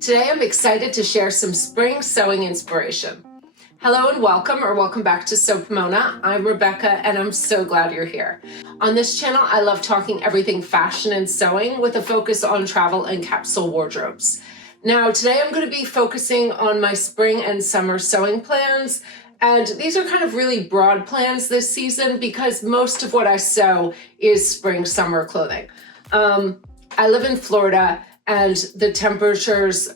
Today I'm excited to share some spring sewing inspiration. Hello and welcome back to Sew Pomona. I'm Rebecca and I'm so glad you're here. On this channel, I love talking everything fashion and sewing with a focus on travel and capsule wardrobes. Now today I'm going to be focusing on my spring and summer sewing plans, and these are kind of really broad plans this season because most of what I sew is spring summer clothing. I live in Florida and the temperatures,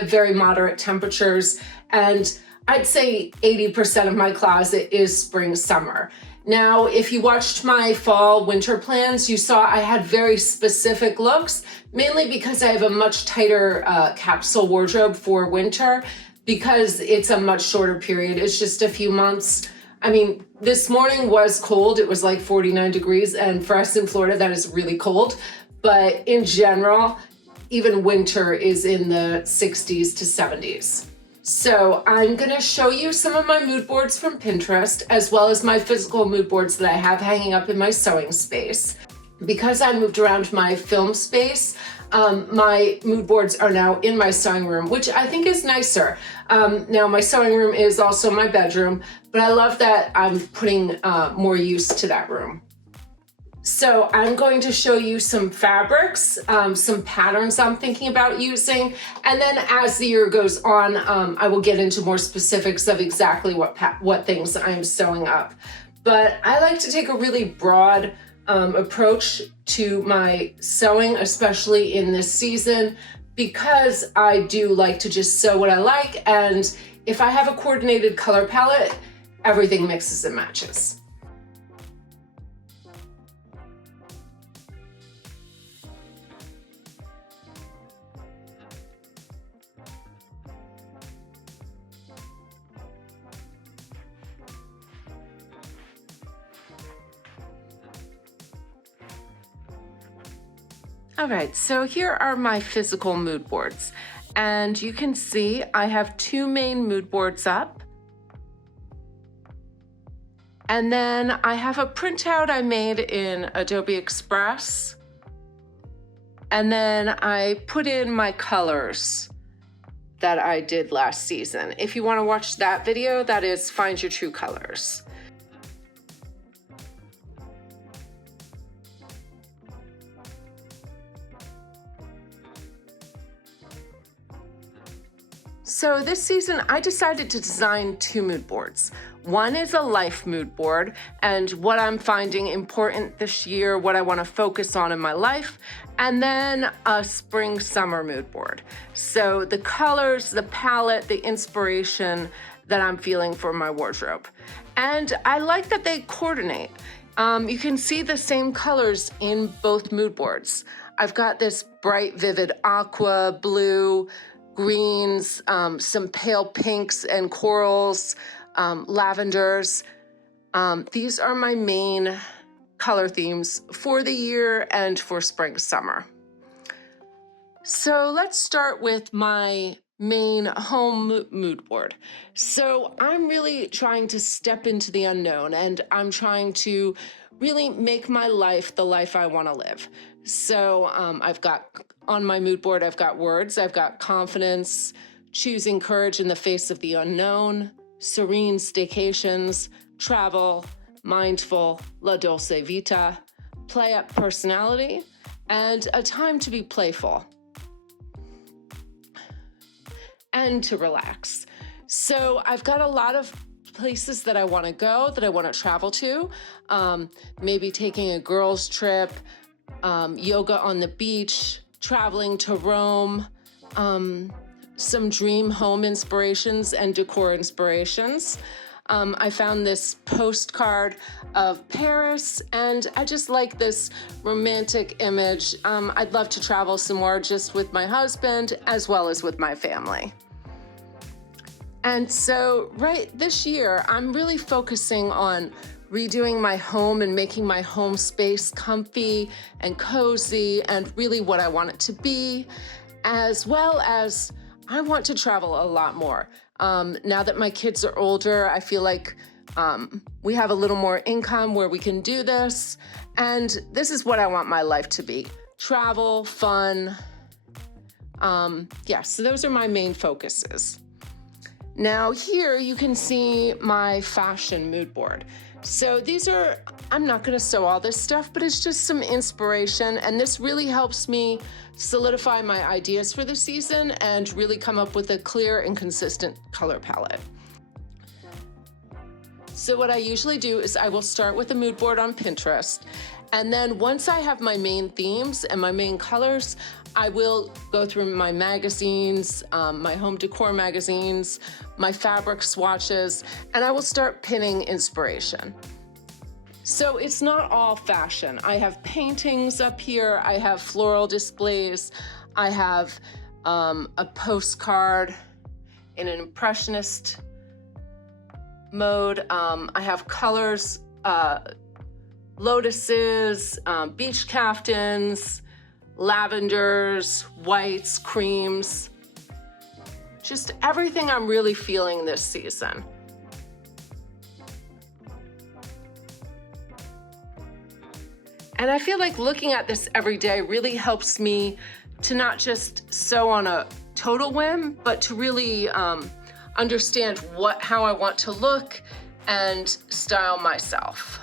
very moderate temperatures, and I'd say 80% of my closet is spring summer. Now, if you watched my fall winter plans, you saw I had very specific looks, mainly because I have a much tighter capsule wardrobe for winter because it's a much shorter period. It's just a few months. I mean, this morning was cold. It was like 49 degrees, and for us in Florida, that is really cold. But in general, even winter is in the 60s to 70s. So I'm gonna show you some of my mood boards from Pinterest, as well as my physical mood boards that I have hanging up in my sewing space. Because I moved around my film space, my mood boards are now in my sewing room, which I think is nicer. Now my sewing room is also my bedroom, but I love that I'm putting more use to that room. So I'm going to show you some fabrics, some patterns I'm thinking about using, and then as the year goes on, I will get into more specifics of exactly what things I'm sewing up. But I like to take a really broad approach to my sewing, especially in this season, because I do like to just sew what I like, and if I have a coordinated color palette, everything mixes and matches. All right, so here are my physical mood boards. And you can see I have two main mood boards up. And then I have a printout I made in Adobe Express. And then I put in my colors that I did last season. If you want to watch that video, that is Find Your True Colors. So this season, I decided to design two mood boards. One is a life mood board and what I'm finding important this year, what I want to focus on in my life, and then a spring summer mood board. So the colors, the palette, the inspiration that I'm feeling for my wardrobe. And I like that they coordinate. You can see the same colors in both mood boards. I've got this bright, vivid aqua, blue, greens, some pale pinks and corals, lavenders. These are my main color themes for the year and for spring, summer. So let's start with my main home mood board. So I'm really trying to step into the unknown, and I'm trying to really make my life the life I want to live. So I've got on my mood board, I've got words, I've got confidence, choosing courage in the face of the unknown, serene staycations, travel, mindful, la dolce vita, play up personality, and a time to be playful and to relax. So I've got a lot of places that I want to go, that I want to travel to, maybe taking a girls' trip, yoga on the beach, traveling to Rome, some dream home inspirations and decor inspirations. I found this postcard of Paris, and I just like this romantic image. I'd love to travel some more just with my husband as well as with my family. And so right this year, I'm really focusing on redoing my home and making my home space comfy and cozy and really what I want it to be, as well as I want to travel a lot more. Now that my kids are older, I feel like we have a little more income where we can do this, and this is what I want my life to be. Travel, fun, Yeah, so those are my main focuses. Now here you can see my fashion mood board. So these are, I'm not gonna sew all this stuff, but it's just some inspiration, and this really helps me solidify my ideas for the season and really come up with a clear and consistent color palette. So what I usually do is I will start with a mood board on Pinterest, and then once I have my main themes and my main colors, I will go through my magazines, my home decor magazines, my fabric swatches, and I will start pinning inspiration. So it's not all fashion. I have paintings up here, I have floral displays, I have a postcard in an impressionist mode. I have colors, lotuses, beach caftans, lavenders, whites, creams, just everything I'm really feeling this season. And I feel like looking at this every day really helps me to not just sew on a total whim, but to really understand how I want to look and style myself.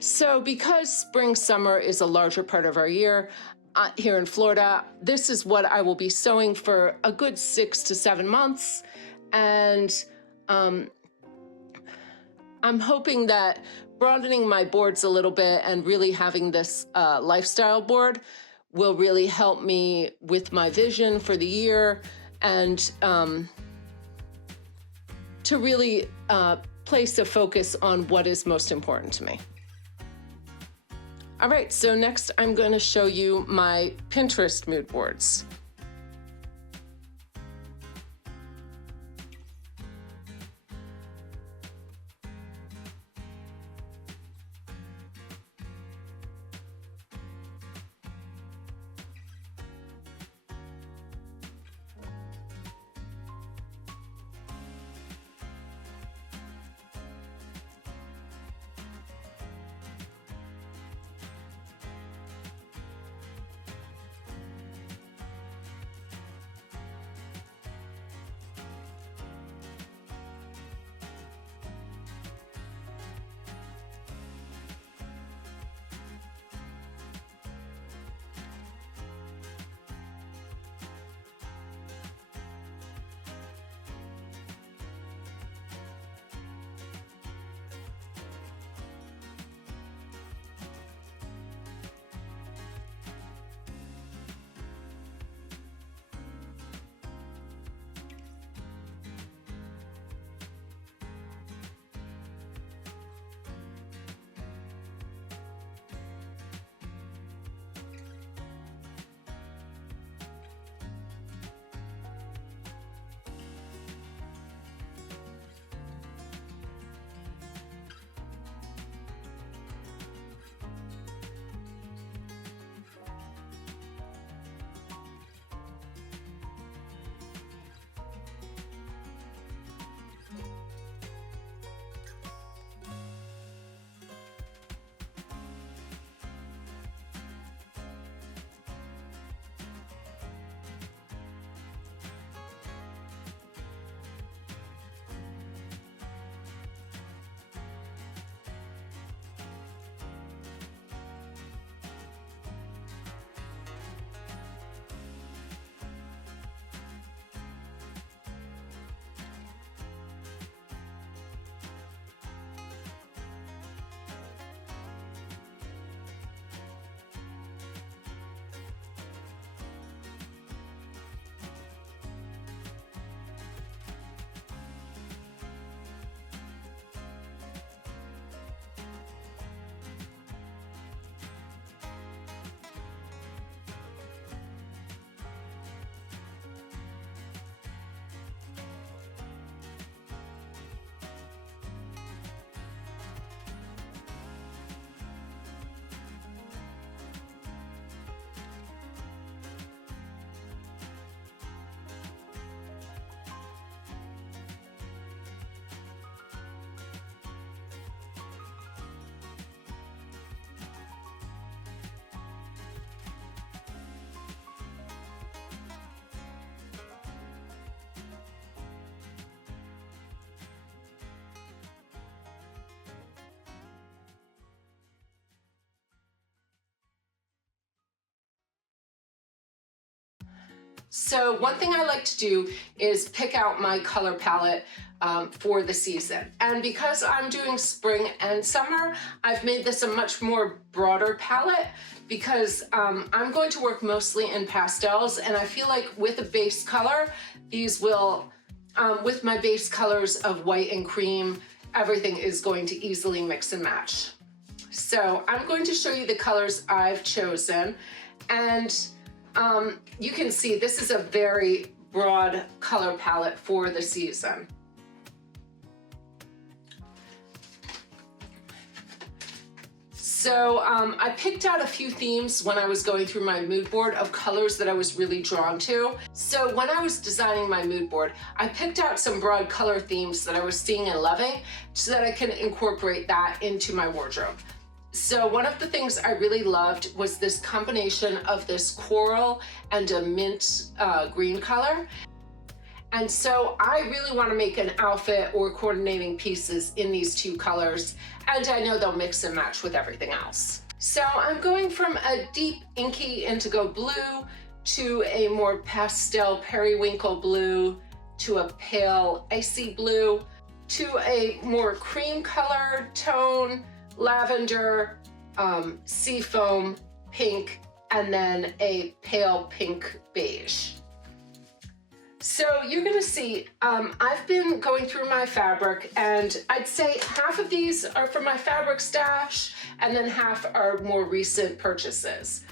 So because spring, summer is a larger part of our year here in Florida, this is what I will be sewing for a good 6 to 7 months. And I'm hoping that broadening my boards a little bit and really having this lifestyle board will really help me with my vision for the year and to really place a focus on what is most important to me. All right, so next I'm going to show you my Pinterest mood boards. So one thing I like to do is pick out my color palette for the season. And because I'm doing spring and summer, I've made this a much more broader palette because I'm going to work mostly in pastels, and I feel like with a base color, these will, with my base colors of white and cream, everything is going to easily mix and match. So I'm going to show you the colors I've chosen, and you can see this is a very broad color palette for the season. So I picked out a few themes when I was going through my mood board of colors that I was really drawn to. So when I was designing my mood board, I picked out some broad color themes that I was seeing and loving so that I can incorporate that into my wardrobe. So one of the things I really loved was this combination of this coral and a mint green color. And so I really want to make an outfit or coordinating pieces in these two colors, and I know they'll mix and match with everything else. So I'm going from a deep inky indigo blue to a more pastel periwinkle blue to a pale icy blue to a more cream color tone, lavender, seafoam pink, and then a pale pink beige. So you're gonna see, I've been going through my fabric, and I'd say half of these are from my fabric stash and then half are more recent purchases.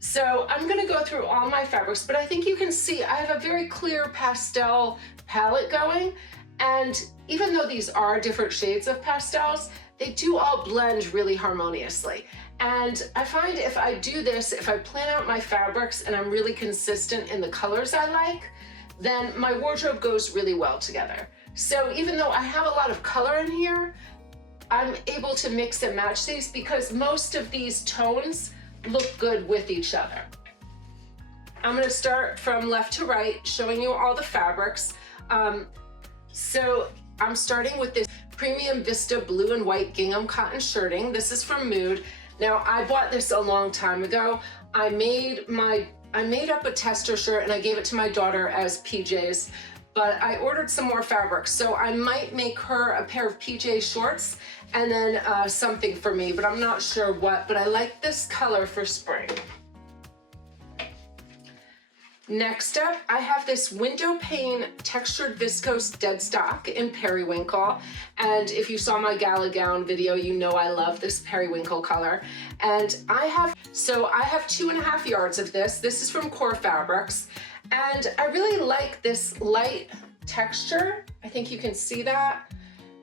So I'm gonna go through all my fabrics, but I think you can see I have a very clear pastel palette going, and even though these are different shades of pastels, they do all blend really harmoniously. And I find if I do this, if I plan out my fabrics and I'm really consistent in the colors I like, then my wardrobe goes really well together. So even though I have a lot of color in here, I'm able to mix and match these because most of these tones look good with each other. I'm gonna start from left to right, showing you all the fabrics. So I'm starting with this premium Vista blue and white gingham cotton shirting. This is from Mood. Now I bought this a long time ago. I made up a tester shirt and I gave it to my daughter as PJs, but I ordered some more fabric. So I might make her a pair of PJ shorts and then something for me, but I'm not sure what, but I like this color for spring. Next up, I have this Windowpane textured viscose Deadstock in Periwinkle. And if you saw my gala gown video, you know I love this Periwinkle color. And I have 2.5 yards of this. This is from Core Fabrics. And I really like this light texture. I think you can see that.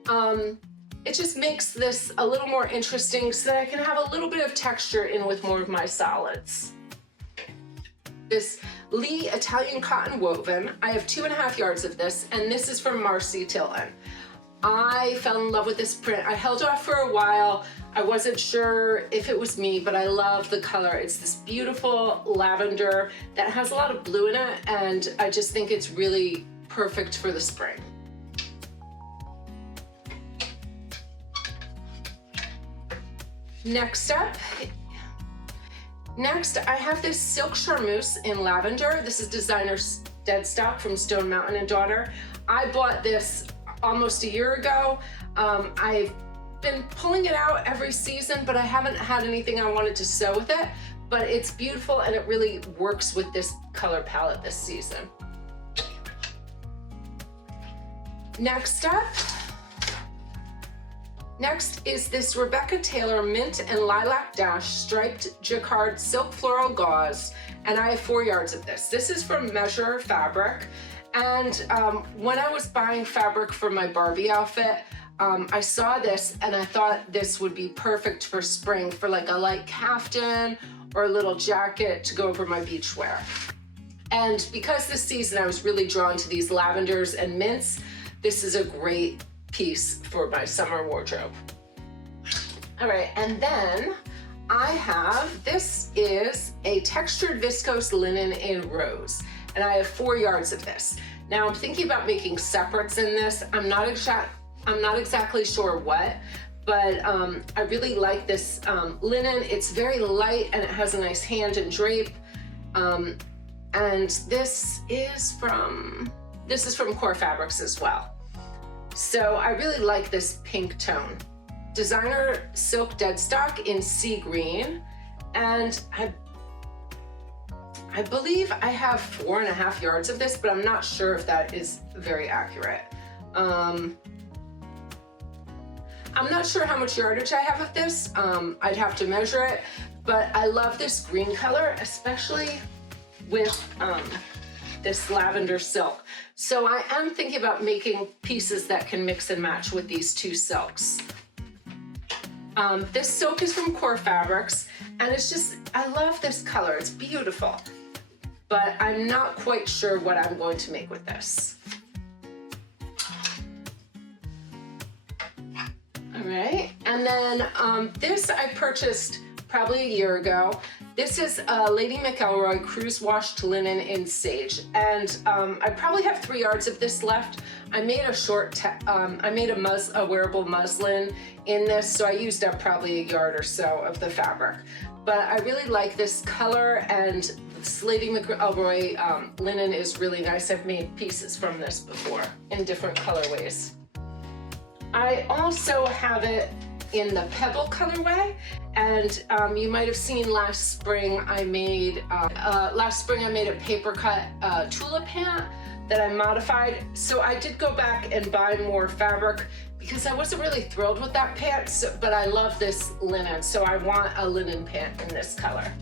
It just makes this a little more interesting so that I can have a little bit of texture in with more of my solids. This Leigh Italian cotton woven. I have 2.5 yards of this, and this is from Marcy, Tilton. I fell in love with this print. I held off for a while. I wasn't sure if it was me, but I love the color. It's this beautiful lavender that has a lot of blue in it, and I just think it's really perfect for the spring. Next, I have this silk charmeuse in lavender. This is designer Deadstock from Stonemountain and Daughter. I bought this almost a year ago. I've been pulling it out every season, but I haven't had anything I wanted to sew with it, but it's beautiful and it really works with this color palette this season. Next is this Rebecca Taylor Mint and Lilac Dash striped jacquard silk floral gauze, and I have 4 yards of this. This is from Measure Fabric, and when I was buying fabric for my Barbie outfit, I saw this and I thought this would be perfect for spring for like a light caftan or a little jacket to go over my beach wear. And because this season I was really drawn to these lavenders and mints, this is a great piece for my summer wardrobe. All right, and then I have, this is a textured viscose linen in rose, and I have 4 yards of this. Now I'm thinking about making separates in this. I'm not exactly sure what, but I really like this linen. It's very light and it has a nice hand and drape. And this is from Core Fabrics as well. So I really like this pink tone. Designer Silk Deadstock in sea green, and I believe I have 4.5 yards of this, but I'm not sure if that is very accurate. I'm not sure how much yardage I have of this. I'd have to measure it, but I love this green color, especially with this lavender silk. So I am thinking about making pieces that can mix and match with these two silks. This silk is from Core Fabrics, and it's just, I love this color. It's beautiful, but I'm not quite sure what I'm going to make with this. All right, and then this I purchased probably a year ago. This is Lady McElroy Cruise Washed Linen in Sage, and I probably have 3 yards of this left. I made a wearable muslin in this, so I used up probably a yard or so of the fabric. But I really like this color, and this Lady McElroy linen is really nice. I've made pieces from this before in different colorways. I also have it in the Pebble colorway, and you might have seen last spring I made a paper cut tulip pant that I modified. So I did go back and buy more fabric because I wasn't really thrilled with that pant, but I love this linen, so I want a linen pant in this color.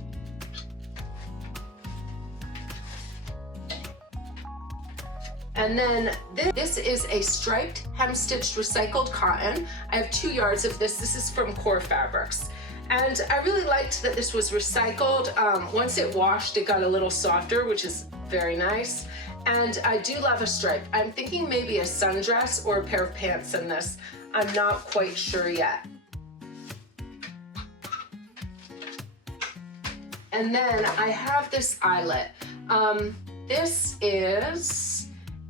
And then this is a striped hem-stitched recycled cotton. I have 2 yards of this. This is from Core Fabrics. And I really liked that this was recycled. Once it washed, it got a little softer, which is very nice. And I do love a stripe. I'm thinking maybe a sundress or a pair of pants in this. I'm not quite sure yet. And then I have this eyelet. This is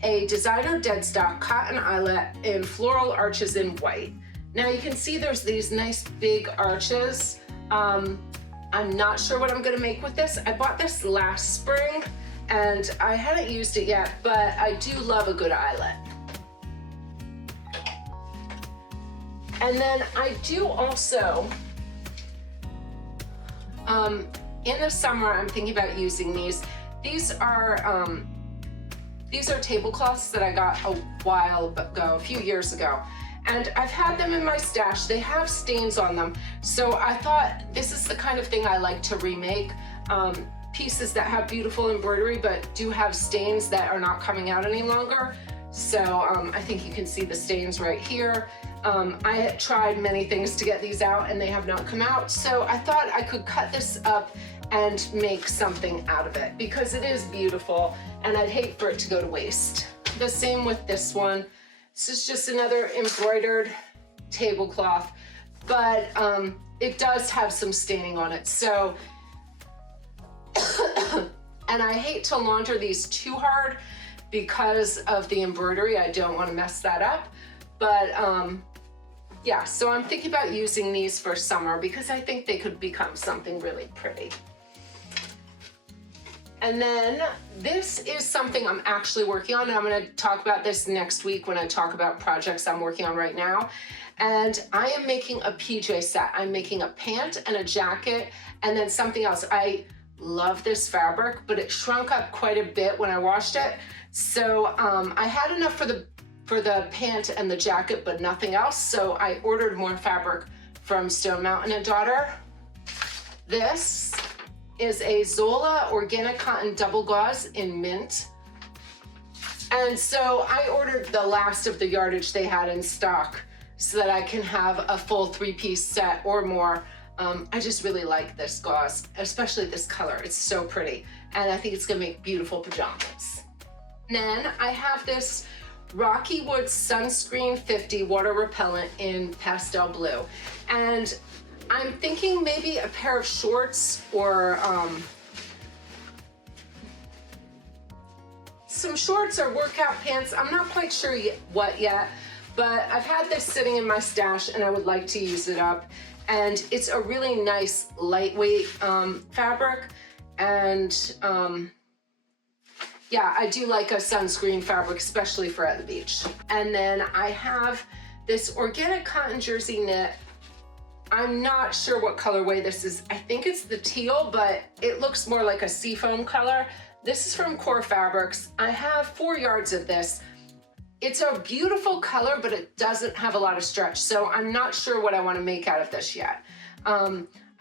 a designer Deadstock cotton eyelet in floral arches in white. Now you can see there's these nice big arches. I'm not sure what I'm gonna make with this. I bought this last spring and I hadn't used it yet, but I do love a good eyelet. And then I do also, in the summer, I'm thinking about using these. These are tablecloths that I got a while ago, a few years ago. And I've had them in my stash. They have stains on them. So I thought this is the kind of thing I like to remake. Pieces that have beautiful embroidery but do have stains that are not coming out any longer. So I think you can see the stains right here. I had tried many things to get these out and they have not come out. So I thought I could cut this up and make something out of it because it is beautiful and I'd hate for it to go to waste. The same with this one. This is just another embroidered tablecloth, but it does have some staining on it. So, and I hate to launder these too hard because of the embroidery. I don't want to mess that up, but yeah, so I'm thinking about using these for summer because I think they could become something really pretty. And then this is something I'm actually working on, and I'm gonna talk about this next week when I talk about projects I'm working on right now. And I am making a PJ set. I'm making a pant and a jacket and then something else. I love this fabric, but it shrunk up quite a bit when I washed it. So I had enough for the pant and the jacket, but nothing else. So I ordered more fabric from Stonemountain and Daughter. This is a Zola organic cotton double gauze in mint. And so I ordered the last of the yardage they had in stock so that I can have a full 3-piece set or more. I just really like this gauze, especially this color. It's so pretty. And I think it's gonna make beautiful pajamas. And then I have this Rockywoods Sunscreen 50 water repellent in pastel blue. And I'm thinking maybe a pair of shorts or some shorts or workout pants. I'm not quite sure what yet, but I've had this sitting in my stash and I would like to use it up. And it's a really nice lightweight fabric, and yeah, I do like a sunscreen fabric, especially for at the beach. And then I have this organic cotton jersey knit. I'm not sure what colorway this is. I think it's the teal, but it looks more like a seafoam color. This is from Core Fabrics. I have 4 yards of this. It's a beautiful color, but it doesn't have a lot of stretch, so I'm not sure what I want to make out of this yet.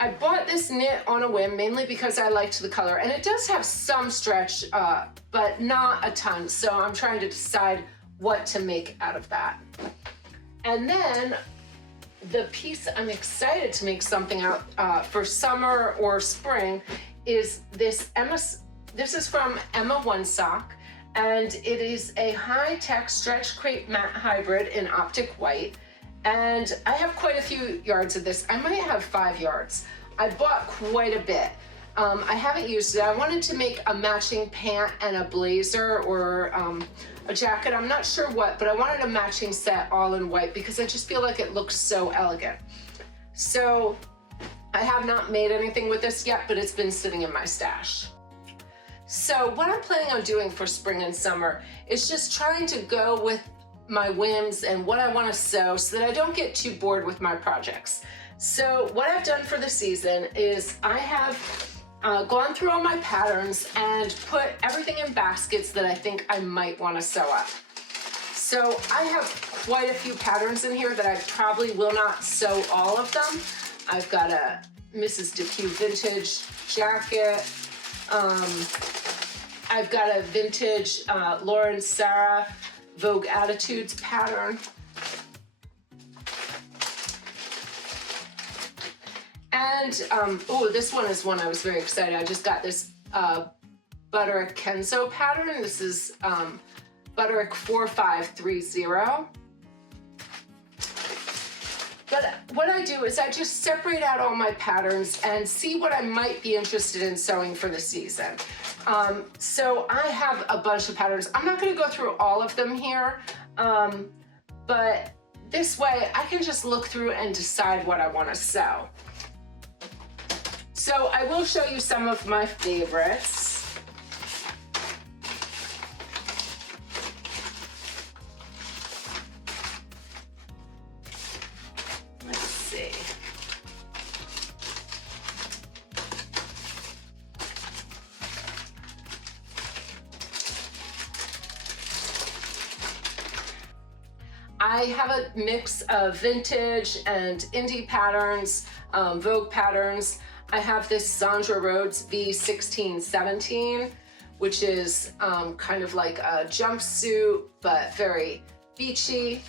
I bought this knit on a whim, mainly because I liked the color, and it does have some stretch, but not a ton, so I'm trying to decide what to make out of that. And then the piece I'm excited to make something out for summer or spring is this this is from Emma One Sock, and it is a high-tech stretch crepe matte hybrid in optic white. And I have quite a few yards of this. I might have 5 yards. I bought quite a bit. I haven't used it. I wanted to make a matching pant and a blazer or a jacket. I'm not sure what, but I wanted a matching set all in white because I just feel like it looks so elegant. So I have not made anything with this yet, but it's been sitting in my stash. So what I'm planning on doing for spring and summer is just trying to go with my whims and what I want to sew so that I don't get too bored with my projects. So what I've done for the season is I have gone through all my patterns and put everything in baskets that I think I might want to sew up. So I have quite a few patterns in here that I probably will not sew all of them. I've got a Mrs. DePue vintage jacket. I've got a vintage Lauren Sarah Vogue Attitudes pattern. And, oh, this one is one I was very excited. I just got this Butterick Kenzo pattern. This is Butterick 4530. But what I do is I just separate out all my patterns and see what I might be interested in sewing for the season. So I have a bunch of patterns. I'm not going to go through all of them here, but this way I can just look through and decide what I want to sew. So I will show you some of my favorites. Let's see. I have a mix of vintage and indie patterns, Vogue patterns. I have this Sandra Rhodes V1617, which is kind of like a jumpsuit, but very beachy.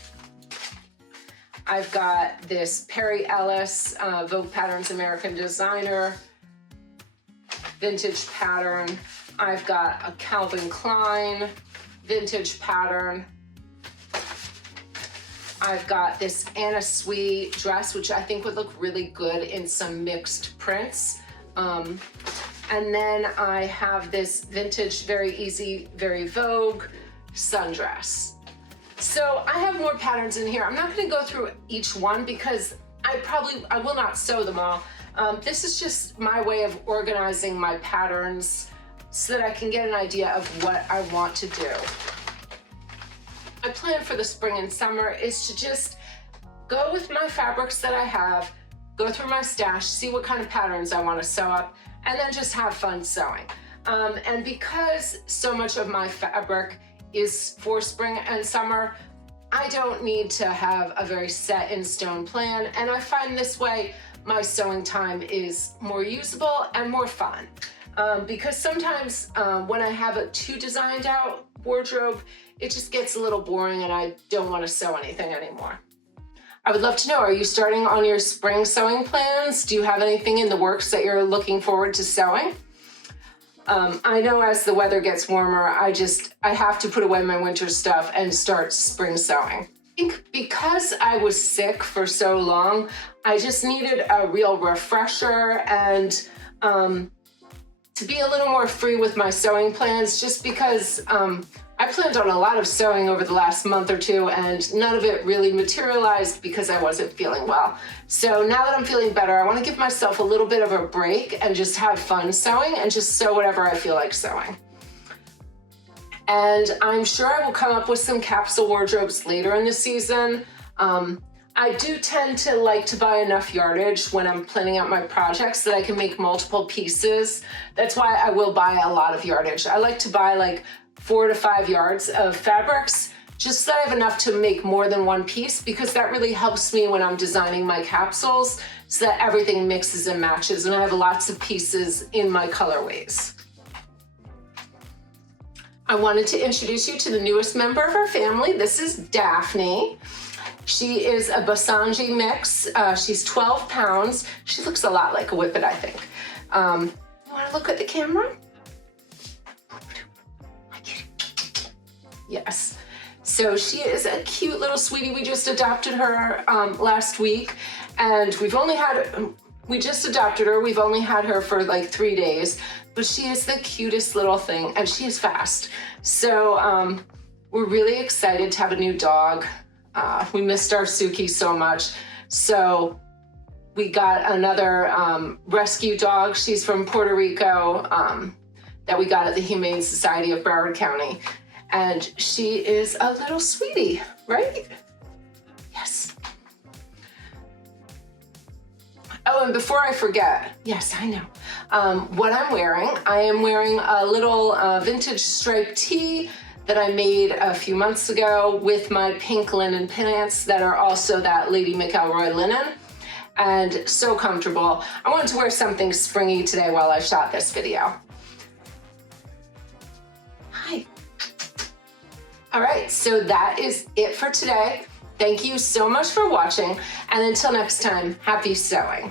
I've got this Perry Ellis Vogue Patterns American Designer vintage pattern. I've got a Calvin Klein vintage pattern. I've got this Anna Sui dress, which I think would look really good in some mixed prints. And then I have this vintage, very easy, very Vogue sundress. So I have more patterns in here. I'm not gonna go through each one because I will not sew them all. This is just my way of organizing my patterns so that I can get an idea of what I want to do. My plan for the spring and summer is to just go with my fabrics that I have, go through my stash, see what kind of patterns I want to sew up, and then just have fun sewing. And because so much of my fabric is for spring and summer, I don't need to have a very set in stone plan, and I find this way my sewing time is more usable and more fun. Because sometimes when I have a too designed out wardrobe, it just gets a little boring and I don't want to sew anything anymore. I would love to know, are you starting on your spring sewing plans? Do you have anything in the works that you're looking forward to sewing? I know as the weather gets warmer, I have to put away my winter stuff and start spring sewing. I think because I was sick for so long, I just needed a real refresher and to be a little more free with my sewing plans, just because I planned on a lot of sewing over the last month or two and none of it really materialized because I wasn't feeling well. So now that I'm feeling better, I want to give myself a little bit of a break and just have fun sewing and just sew whatever I feel like sewing. And I'm sure I will come up with some capsule wardrobes later in the season. I do tend to like to buy enough yardage when I'm planning out my projects that I can make multiple pieces. That's why I will buy a lot of yardage. I like to buy like 4 to 5 yards of fabrics, just so that I have enough to make more than one piece, because that really helps me when I'm designing my capsules, so that everything mixes and matches and I have lots of pieces in my colorways. I wanted to introduce you to the newest member of our family. This is Daphne. She is a Basanji mix. She's 12 pounds. She looks a lot like a Whippet, I think. You wanna look at the camera? Yes. So she is a cute little sweetie. We just adopted her last week, and we just adopted her. We've only had her for like 3 days, but she is the cutest little thing, and she is fast. So we're really excited to have a new dog. We missed our Suki so much. So we got another rescue dog. She's from Puerto Rico that we got at the Humane Society of Broward County. And she is a little sweetie, right? Yes. Oh, and before I forget, yes, I know. What I'm wearing, I am wearing a little vintage striped tee that I made a few months ago with my pink linen pants that are also that Lady McElroy linen, and so comfortable. I wanted to wear something springy today while I shot this video. Hi. All right, so that is it for today. Thank you so much for watching, and until next time, happy sewing.